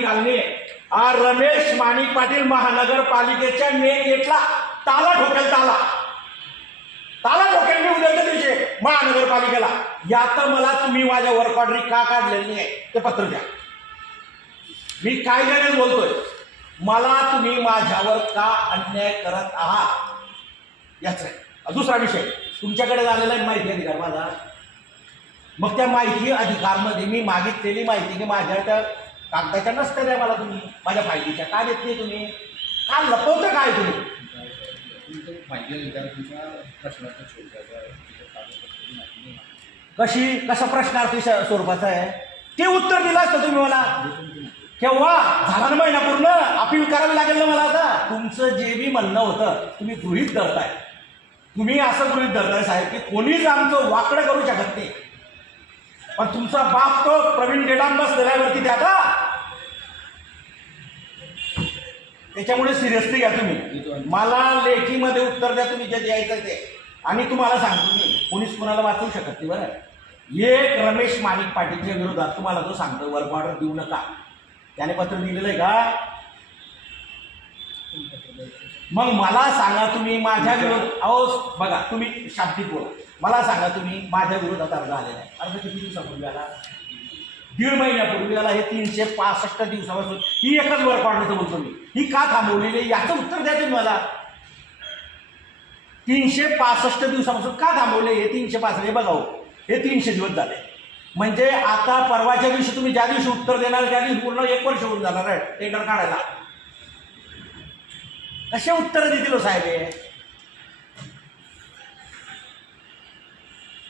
घालणे हा रमेश माणिक पाटील महानगरपालिकेच्या मेन गेटला ताला ठोकेल ताला. ताला ठोकेल मी उद्याच्या दिवशी महानगरपालिकेला. यात मला तुम्ही माझ्या वर्कॉर्डरी का काढलेली आहे ते पत्र द्या. मी काय गरज बोलतोय. मला तुम्ही माझ्यावर का अन्याय करत आहात? याच आहे. दुसरा विषय. तुमच्याकडे झालेला आहे माहिती अधिकार माझा. मग त्या माहिती अधिकारमध्ये मी मागितलेली माहिती की माझ्या त्या कागदाच्या नसत्या द्या मला तुम्ही. माझ्या फायलीच्या. का देत नाही तुम्ही? का लपवतं काय तुम्ही. कशी? कसा प्रश्नार्थी स्वरूपाचं आहे? ते उत्तर दिलं असतं तुम्ही मला. केव्हा? झाला ना महिना पूर्ण. अपील करायला लागेल ना मला आता. तुमचं जे बी म्हणणं होतं तुम्ही गृहीत धरताय. तुम्ही असं गृहीत धरताय साहेब की कोणीच आमचं वाकडं करू शकत नाही. पण तुमचा बाप तो प्रवीण डेडान बसलेला आहे वरती त्या आता त्याच्यामुळे सिरियसली घ्या तुम्ही. मला लेखीमध्ये उत्तर द्या तुम्ही जे द्यायचं ते. आणि तुम्हाला सांगतो मी कोणीच कुणाला वाचवू शकत नाही बरं. एक रमेश माणिक पाटीलच्या विरोधात तुम्हाला तो सांगतो वर्क ऑर्डर देऊ नका. त्याने पत्र दिलेलं आहे का? मग मला सांगा तुम्ही माझ्या विरोध अहो बघा तुम्ही शाब्दिक बोला. मला सांगा तुम्ही माझ्या विरोधात अर्ज आलेला आहे. अर्ज किती दिवसापूर्वी आला? दीड महिन्यापूर्वी आला हे तीनशे पासष्ट दिवसापासून ही एकच वर्क पाडण्याचं बोलतो मी ही का थांबवलेली? आहे याचं उत्तर द्या तुम्ही मला. तीनशे पासष्ट दिवसापासून का थांबवले? हे तीनशे पासष्ट हे बघा हो, हे तीनशे दिवस झाले. म्हणजे आता परवाच्या दिवशी तुम्ही ज्या दिवशी उत्तर देणार त्या दिवशी पूर्ण एक वर्ष होऊन जाणार टेंडर काढायला. कसे उत्तर देतील हो साहेब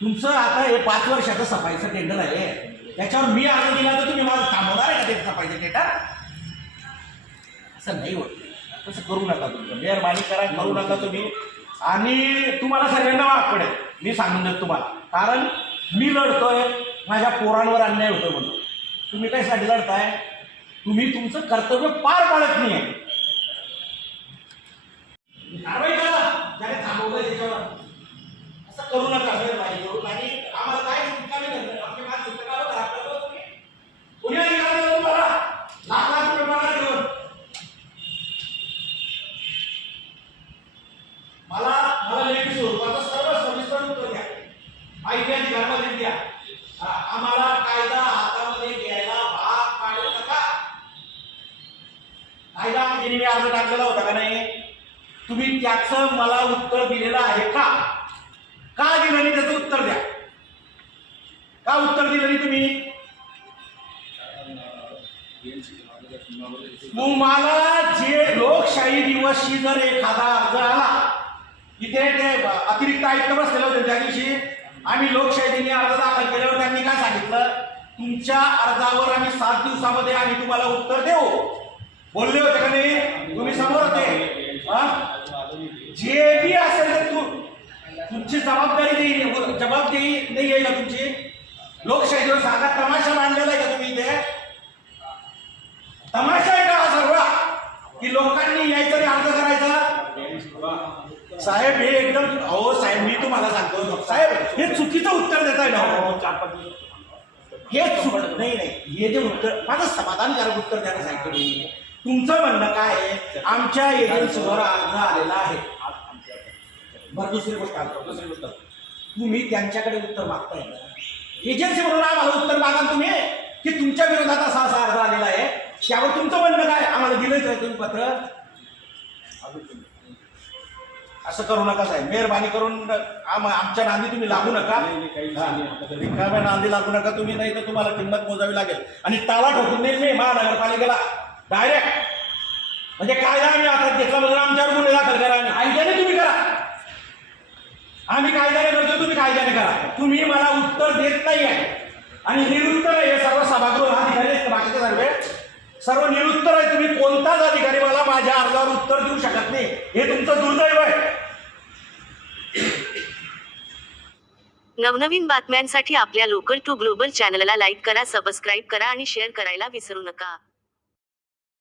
तुमचं आता हे पाच वर्षाचं सफाईचं टेंडर आहे. त्याच्यावर मी अर्ज दिला तर तुम्ही मला थांबवणार आहे का ते सफाईचं टेंडर असं नाही होत. तसं करू नका तुम्ही. मेहरबानी करा करू नका तुम्ही. आणि तुम्हाला सगळ्यांना वाग पडेल. मी सांगून देतो तुम्हाला. कारण मी लढतोय माझ्या पोरांवर अन्याय होतो म्हणून. तुम्ही कशासाठी लढताय? तुम्ही तुमचं कर्तव्य पार पाडत नाही आहे. कारवाई करा. त्याने थांबवलं त्याच्यावर. असं करू नका मेहरबानी करून आणि आम्हाला काय रिकामी करतं आमची मात सुट्ट का खराब करतो तुम्ही कोणी अधिकार दिला तुम्हाला लाख लाख रुपये पगार घेऊन मला मला लेखी स्वरूपाचं सर्व सविस्तर उत्तर द्या माहिती अधिकारमध्ये द्या आ- आम्हाला कायदा हातामध्ये घ्यायला भाग पाडू नका कायदा आमच्या मी अर्ज टाकलेला होता का नाही त्याचं मला उत्तर दिलेलं आहे का? का दिलं नाही त्याचं उत्तर द्या. का उत्तर दिलं नाही तुम्ही? तुम्हाला जे लोकशाही दिवसशी जर एखादा अर्ज आला इथे ते अतिरिक्त आयुक्त बसलेले होते त्या दिवशी आम्ही लोकशाही दिनी अर्ज दाखल केल्यावर त्यांनी काय सांगितलं? तुमच्या अर्जावर आम्ही सात दिवसामध्ये आम्ही तुम्हाला उत्तर देऊ. बोलले होते का नाही? तुम्ही समोर होते. हा? जे बी असेल तर तू तुमची जबाबदारी नाही हो, जबाबदारी नाही आहे का तुमची? लोकशाहीवर साधा तमाशा मांडलेला आहे का तुम्ही इथे? तमाशा आहे का सर्व? की लोकांनी यायचं आणि अर्ज करायचा? साहेब हे एकदम अहो साहेब मी तुम्हाला सांगतो साहेब हे चुकीचं उत्तर देत आहे ना. हे चुक नाही नाही. हे जे उत्तर माझं समाधानकारक उत्तर द्यायला सांगतो मी तुमचं म्हणणं काय आहे? आमच्या एजन्सीवर अर्ज आलेला आहे. बरं दुसरी गोष्ट आलो दुसरी गोष्ट तुम्ही त्यांच्याकडे उत्तर मागताय एजन्सी म्हणून आम्हाला उत्तर मागा ना तुम्ही की तुमच्या विरोधात असा असा अर्ज आलेला आहे. त्यावर तुमचं म्हणणं काय? आम्हाला दिलंच आहे तुम्ही पत्र? असं करू नका साहेब. मेहरबानी करून आम- आमच्या नांदी तुम्ही लागू नका. रिकाम्या नांदी लागू नका तुम्ही नाही तर तुम्हाला किंमत मोजावी लागेल. आणि टाळा ठोकून नाही मी महानगरपालिकेला. डायरेक्ट म्हणजे कायदा आम्ही हातात घेतला म्हणून आमच्यावर गुन्हे दाखल करा आम्ही कायद्याने करतो तुम्ही कायद्याने करा. तुम्ही मला उत्तर देत नाही आहे आणि निरुत्तर आहे सर्व सभागृह अधिकारी आहेत बाकीचे सर्व. सर्व निरुत्तर आहे तुम्ही कोणताच अधिकारी मला माझ्या अर्जावर उत्तर देऊ शकत नाही. हे तुमचं दुर्दैव आहे. नवनवीन बातम्यांसाठी आपल्या लोकल टू ग्लोबल चॅनलला लाईक करा सबस्क्राईब करा आणि शेअर करायला विसरू नका.